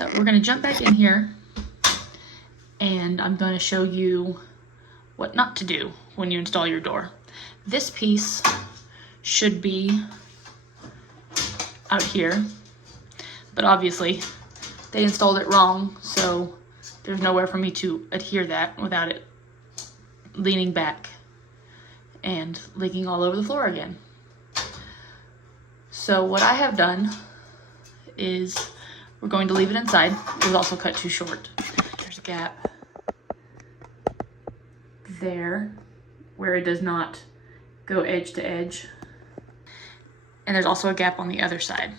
So we're gonna jump back in here and I'm gonna show you what not to do when you install your door. This piece should be out here, but obviously they installed it wrong, so there's nowhere for me to adhere that without it leaning back and leaking all over the floor again. So what I have done is we're going to leave it inside. It was also cut too short. There's a gap there where it does not go edge to edge. And there's also a gap on the other side.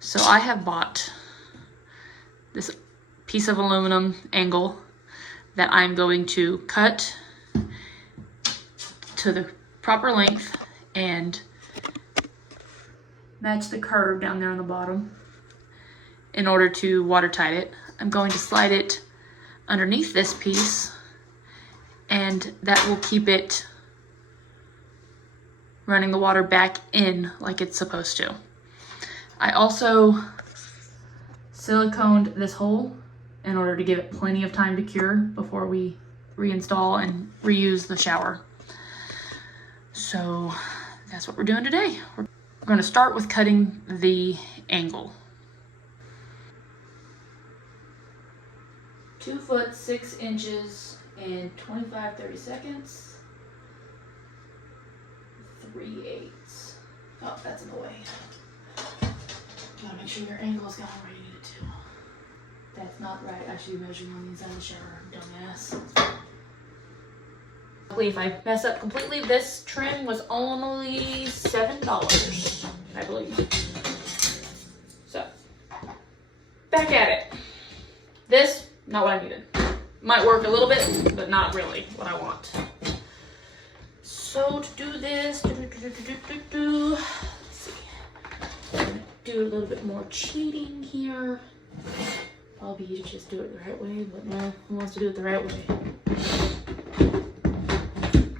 So I have bought this piece of aluminum angle that I'm going to cut to the proper length and match the curve down there on the bottom in order to watertight it. I'm going to slide it underneath this piece, and that will keep it running the water back in like it's supposed to. I also siliconed this hole in order to give it plenty of time to cure before we reinstall and reuse the shower. So that's what we're doing today. We're going to start with cutting the angle. 2 foot 6 inches in 25-30 seconds. 3/8. Oh, that's in the way. Gotta make sure your angle's got where you need it to. That's not right. I should be measuring on the inside of the shower, dumbass. If I mess up completely, this trim was only $7, I believe. So, back at it. This, not what I needed. Might work a little bit, but not really what I want. So to do this, let's see. I'm gonna do a little bit more cheating here. Probably you just do it the right way, but no, who wants to do it the right way?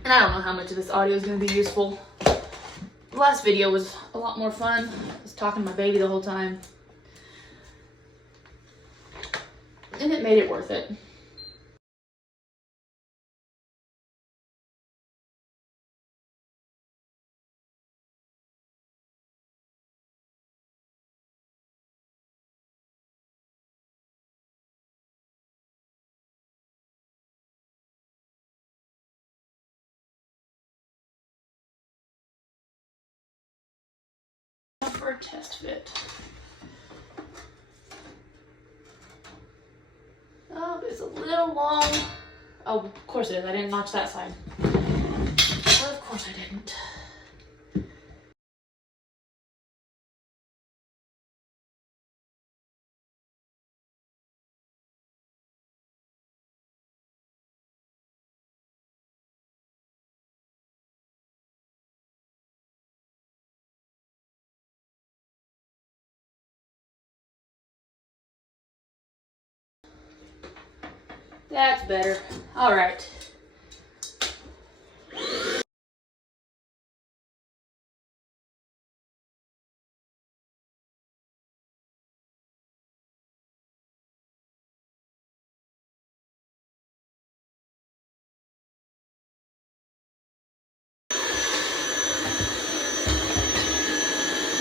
And I don't know how much of this audio is going to be useful. The last video was a lot more fun. I was talking to my baby the whole time. And it made it worth it. For a test fit. Oh, it's a little long. Oh, of course it is. I didn't notch that side. Well, of course I didn't. That's better. All right.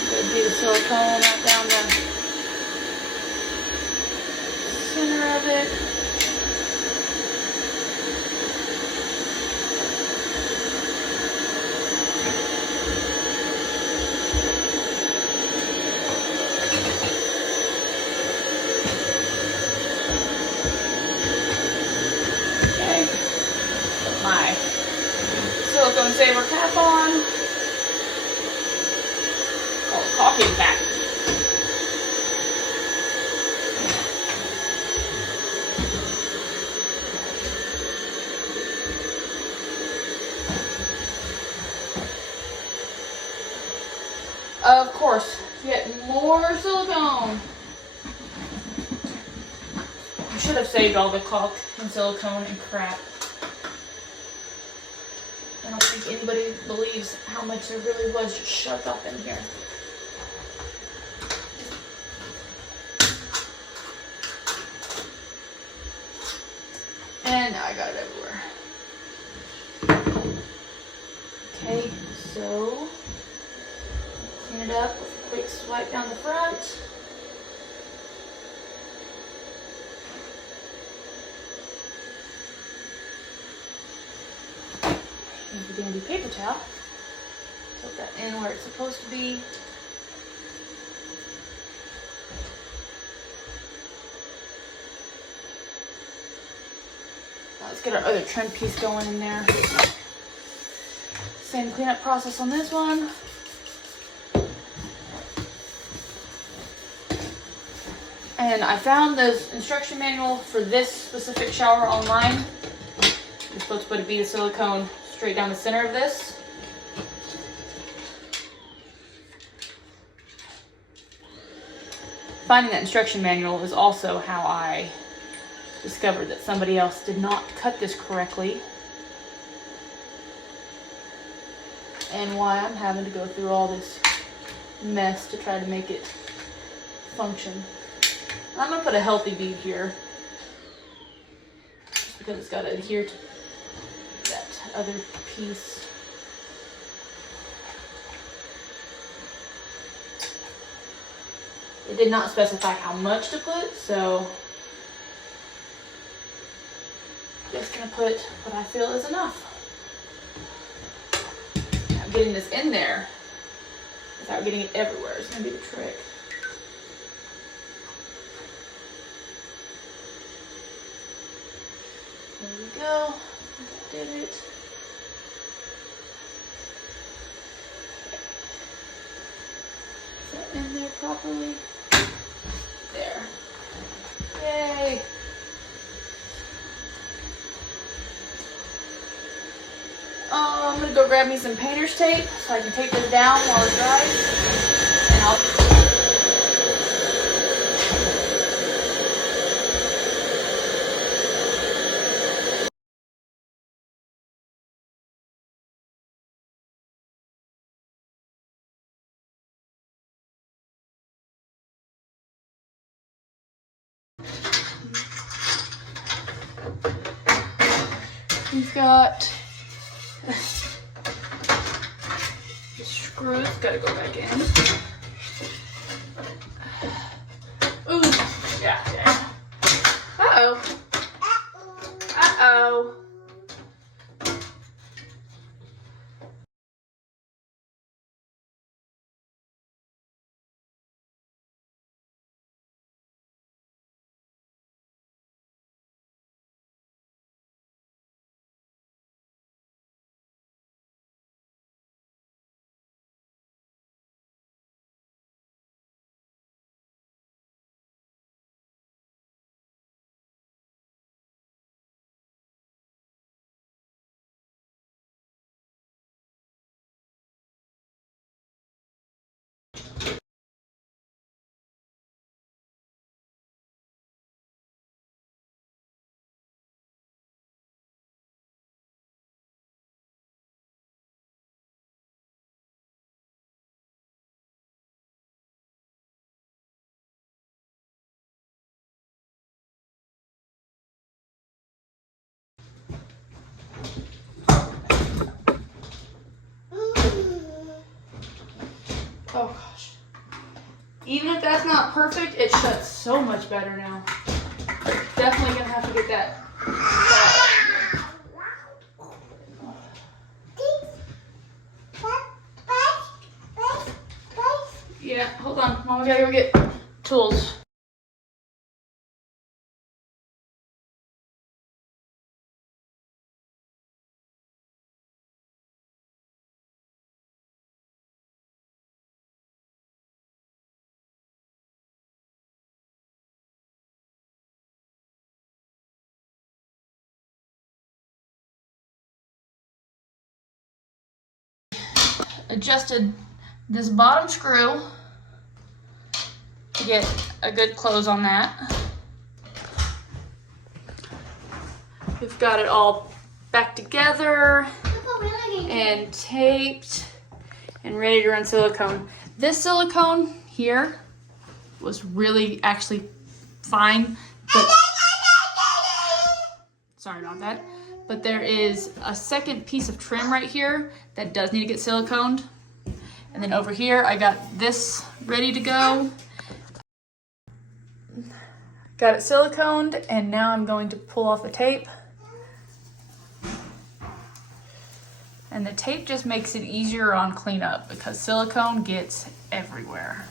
Do the silicone right down the center of it. Okay. Put my silicone saver cap on. Caulking back. Of course, get more silicone. I should have saved all the caulk and silicone and crap. I don't think anybody believes how much there really was shoved up in here. I got it everywhere. Okay, so clean it up with a quick swipe down the front. Use the dandy paper towel. Put that in where it's supposed to be. Now let's get our other trim piece going in there. Same cleanup process on this one. And I found the instruction manual for this specific shower online. You're supposed to put a bead of silicone straight down the center of this. Finding that instruction manual is also how I discovered that somebody else did not cut this correctly. And why I'm having to go through all this mess to try to make it function. I'm gonna put a healthy bead here, just because it's gotta adhere to that other piece. It did not specify how much to put, so just gonna put what I feel is enough. Now getting this in there without getting it everywhere is gonna be the trick. There we go. I think I did it. Is that in there properly? There. Yay! I'm gonna go grab me some painter's tape so I can tape this down while it dries. And I'll we've got the screws, gotta go back in. Ooh, yeah. Uh-oh. Uh-oh. Oh gosh. Even if that's not perfect, it shuts so much better now. Definitely gonna have to get that. Yeah, hold on. Mama gotta go get tools. Adjusted this bottom screw to get a good close on that. We've got it all back together and taped and ready to run silicone. This silicone here was really actually fine, but sorry, about that. But there is a second piece of trim right here that does need to get siliconed. And then over here, I got this ready to go. Got it siliconed, and now I'm going to pull off the tape. And the tape just makes it easier on cleanup because silicone gets everywhere.